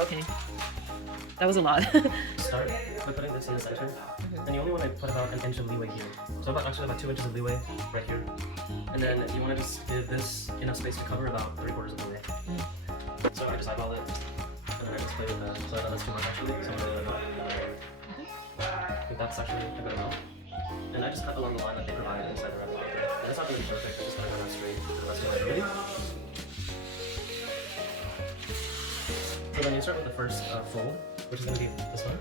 Oh, okay. That was a lot. Start by putting this in the center, and you only want to put about an inch of leeway here. So actually about 2 inches of leeway right here. And then you want to just give this enough space to cover about 3/4 of the way. So I just eyeball it, and then I just play with that. So I know that's too much actually, so I'm going to I think that's actually a good amount. And I just cut along the line that they provided inside the wrap. And it's not going to be perfect, I just want to go down straight to the best of my ability. So then you start with the first fold, which is going to be this one.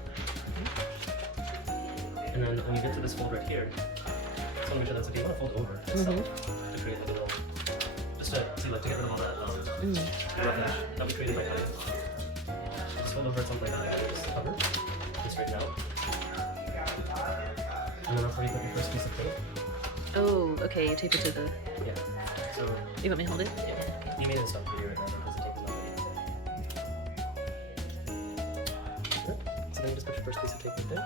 And then when you get to this fold right here, just want to make sure that's okay. You want to fold over itself to create like a little, just to see, like, to get rid of all that roughness that we created by cutting. Just fold over something like that, just cover, and straighten out. And then that's where you put your first piece of tape. Oh, okay. You tape it to the. Yeah. So You want me to hold it? yeah, you made it stop for you right now because the tape is not ready. Good. So then you just put your first piece of tape right there.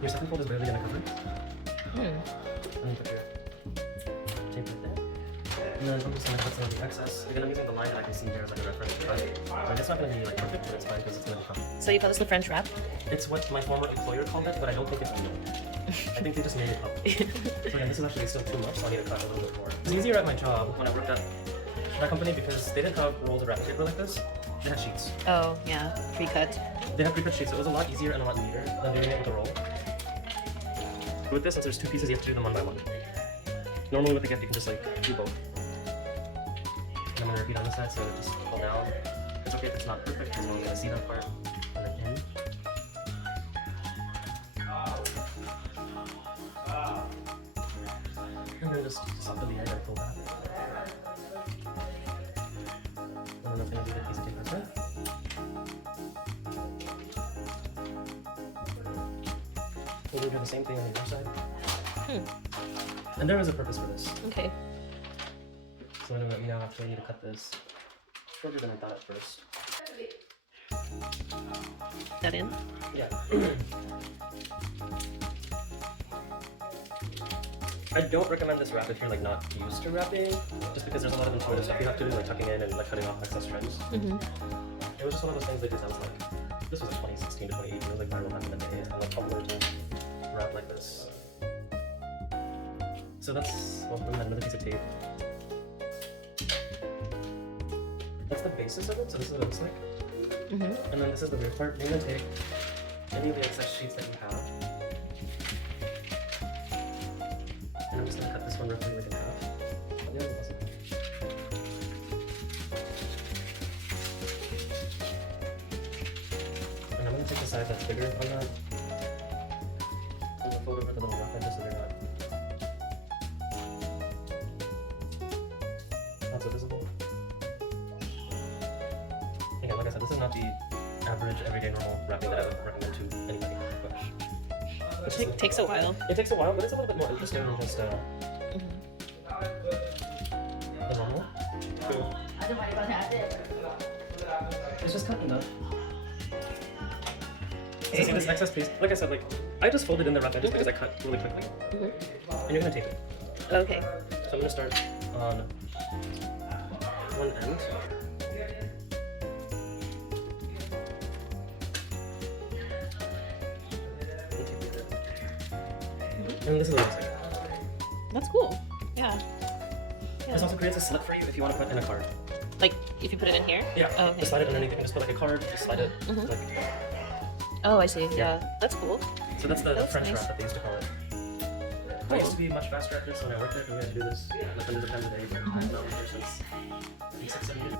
Your second fold is barely gonna cover. And then put your tape right there. And then I'm just gonna cut some of the excess. Again, I'm using the line that I can see here as like a reference cut. Like, it's not gonna be like perfect, but it's fine because it's gonna be cut. So you call this the French wrap? It's what my former employer called it, but I don't think it's real. I think they just made it up. So again, this is actually still too much, so I need to cut a little bit more. It's easier at my job when I worked at that company because they didn't have rolls of wrap paper like this. They had sheets. Oh, yeah. Pre-cut. They had pre-cut sheets, so it was a lot easier and a lot neater than doing it with a roll. With this, since there's 2 pieces, you have to do them one by one. Normally with the gift, you can just like do both. And I'm gonna repeat on this side, so just pull down. It's okay if it's not perfect, because we're only gonna see that part. And then in. And then just up to the end and pull back. And then I'm gonna do the piece of tape this way. We're gonna do the same thing on the other side. And there is a purpose for this. Okay. So we now actually need to cut this shorter than I thought at first. That in? Yeah. I don't recommend this wrap if you're like not used to wrapping, just because there's a lot of intuitive stuff you have to do, like tucking in and like cutting off excess trims. It was just one of those things that just sounds like, this was like 2016 to 2018, it was like viral back in the day, and like popular to wrap like this. So that's, well, we had another piece of tape. That's the basis of it, so this is what it looks like. And then this is the weird part. You're gonna take any of the excess sheets that you have, and I'm just gonna cut this one roughly like in half. The other one wasn't. And I'm gonna take the side that's bigger on that. I'm gonna fold over the little rough edges so they're not so visible. Again, like I said, this is not the average, everyday, normal wrapping that I would recommend to anybody. But It takes a while. it takes a while, but it's a little bit more interesting than just the normal. Cool. It's just cut enough. So see this excess piece? Like I said, like I just folded in the rough edges because I cut really quickly. And you're gonna tape it. Okay. So I'm gonna start on one end. And this is what it looks like. That's cool. Yeah. This also creates a slit for you if you want to put in a card. Like, if you put it in here? Yeah. Oh, okay. Just slide it underneath. You can just put like a card, just slide it. Like, Oh, I see. Yeah. That's cool. so that's the That's French nice. wrap that they used to call it. I used to be much faster at this when I worked there, because we had to do this like hundreds of times a day, but I've known here since 6-7 years.